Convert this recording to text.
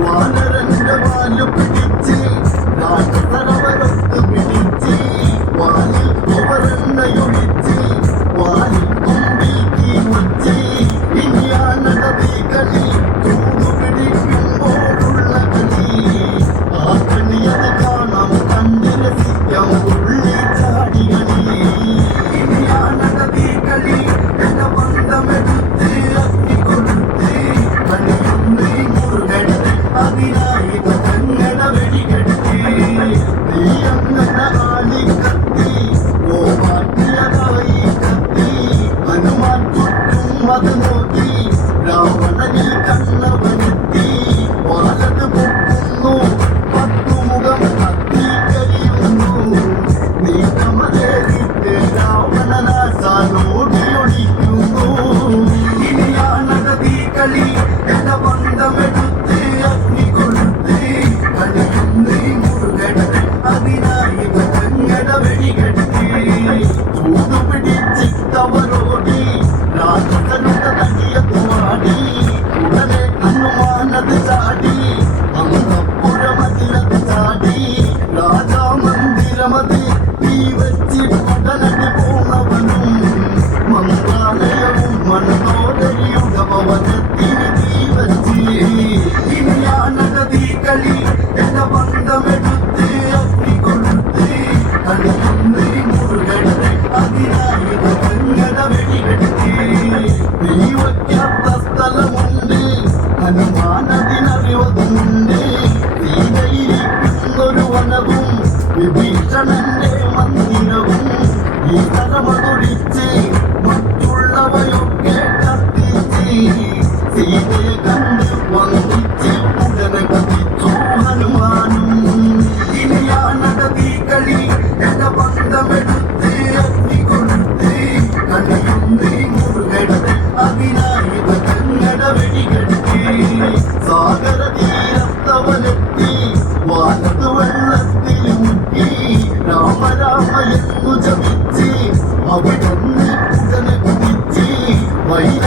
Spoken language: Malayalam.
വാനരന്റെ വാല് പിടിച്ച് രാക്ഷസരവരത്ത് പിടിച്ച് വാലിൽ അവരെണ്ണയൊഴിച്ച് വാലിൽ തുമ്പി തീ വച്ച് ഇനിയാണത കളി ചൂടു പിടിക്കുമ്പോഴുള്ള കളി ആ കളിയത് കാണാം കണ്ട് രസിക്കാം ഉള്ളി ചാടി കളി ഇനിയാണത കളി എന്ന ബന്ധമെടുത്ത് അഗ്നി കൊടുത്ത് കളിയൊന്ന് മുറുകെടുത്ത് അതിനായി തങ്ങട വെടികെടുത്ത് നീ അങ്ങനെ ആളിക്കത്തി ഓമാറ്റിയതായി കത്തി ഹനുമാൻ ചുറ്റും അത് നോക്കി രാവണനിൽ കണ്ണവനെത്തി വാലത് പൊക്കുന്നു പത്തുമുഖം കത്തി കരിയുന്നു നീക്കമതേറിട്ട് രാവണനാശാനോടിയൊളിക്കുന്നു ഇനിയാണതീ കളി എന്ന ബന്ധമെടുത്ത് അഗ്നി കൊടുത്ത് കളിയൊന്ന് മുറുകെടുത്ത് അതിനായി തങ്ങട വെടികെടുത്ത് ചൂടു പിടിച്ചിട്ടവരോടി രാക്ഷസനുടെ തടിയത്തുവാടി ഉടനെ ഹനുമാനത് ചാടി അന്തപ്പുരമതിലത് ചാടി രാജാമന്ദിരമതി തീ വെച്ച് ഉടനടി പോണവനും മന്ത്രാലയവും മണ്ടോദരിയുടെ ഭവനത്തിന് തീ വെച്ച് ഇനിയാണതീ കളി എന്ന ബന്ധമെടുത്ത് അഗ്നി കൊടുത്ത് കളിയൊന്ന് മുറുകെടുത്ത് അതിനായി തങ്ങട വെടികെടുത്ത് തീ വയ്ക്കാത്ത സ്ഥലമുണ്ട് ഹനുമാനതിനറിവതുണ്ട് സീതയിരിക്കുന്നൊരു വനവും വിഭീഷണന്റെ മന്ദിരവും ഈ സ്ഥലമതൊഴിച്ച് മറ്റുള്ളവയൊക്കെ കത്തിച്ച് സീതയെ കണ്ട് വന്ദിച്ച് ഉടനെ കത്തിച്ചു ഹനുമാനും ഇനിയാണതീ കളി എന്ന ബന്ധമെടുത്ത് അഗ്നി കൊടുത്ത് കളിയൊന്ന് മുറുകെടുത്ത് അതിനായി തങ്ങട വെടികെടുത്ത് സാഗര തീരത്തവനെത്തി വാലത് വെള്ളത്തിൽ മുക്കി രാമ രാമ എന്നു ജപിച്ച് അവിടുന്ന് ഉടനെ കുതിച്ച് വൈര